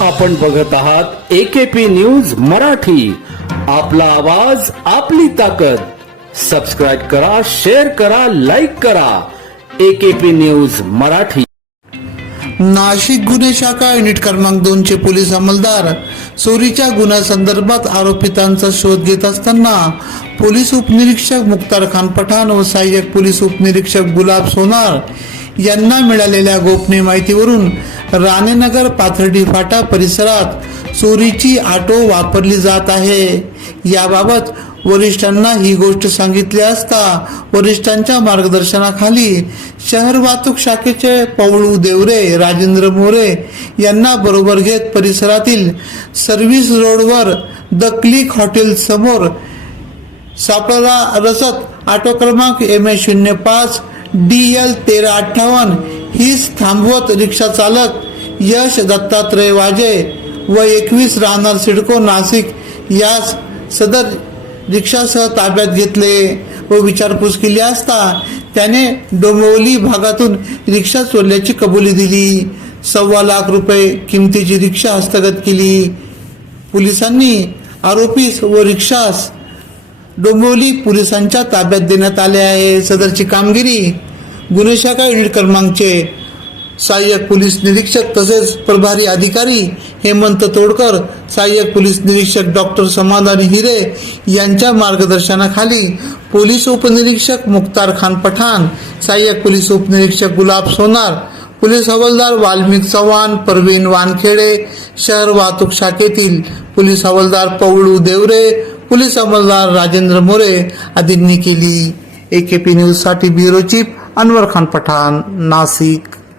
आपण बघत आहात एकेपी न्यूज मराठी. आपला आवाज आपली ताकद. सबस्क्राईब करा शेअर करा लाईक करा. AKP news Marathi. नाशिक गुन्हे शाखा युनिट क्रमांक दोनचे पोलीस अंमलदार चोरीच्या गुन्ह्यासंदर्भात आरोपितांचा शोध घेत असताना पोलीस उपनिरीक्षक मुख्तार खान पठाण व सहाय्यक पोलीस उपनिरीक्षक गुलाब सोनार यांना मिळालेल्या गोपनीय माहितीवरून राणेनगर पाथर्डी फाटा परिसरात चोरीची आटो वापरली जात आहे. याबाबत वरिष्ठांना ही गोष्ट सांगितली असता वरिष्ठांच्या मार्गदर्शनाखाली शहर वाहतूक शाखेचे पवळू देवरे राजेंद्र मोरे यांना बरोबर घेत परिसरातील सर्व्हिस रोडवर द क्लिक हॉटेल समोर सापळा रसत ऑटो क्रमांक एम ए शून्य पाच डी एल तेरा अठ्ठावन्न हीच थांबवत रिक्षा चालक यश दत्तात्रय वाजे व एकवीस राहणार सिडको नाशिक यास सदर रिक्षासह ताब्यात घेतले व विचारपूस केली असता त्याने डोंबिवली भागातून रिक्षा चोरल्याची कबुली दिली. सव्वा लाख रुपये किमतीची रिक्षा हस्तगत केली. पोलिसांनी आरोपीस व रिक्षास डोंबिवली पोलिसांच्या ताब्यात देण्यात आले आहे. सदरची कामगिरी गुन्हे शाखा युनिट क्रमांकचे सहाय्यक पोलीस निरीक्षक तसेच प्रभारी अधिकारी हेमंत तोडकर सहाय्यक पोलीस निरीक्षक डॉक्टर समाधानी हिरे यांच्या मार्गदर्शनाखाली पोलीस उपनिरीक्षक मुख्तार खान पठाण सहाय्यक पोलीस उपनिरीक्षक गुलाब सोनार पोलीस हवालदार वाल्मिक चव्हाण परवीन वानखेडे शहर वाहतूक शाखेतील पोलीस हवालदार पवळू देवरे पोलीस अंमलदार राजेंद्र मोरे आदींनी केली. एकेपी न्यूजसाठी ब्युरो चीफ अनवर खान पठाण नाशिक.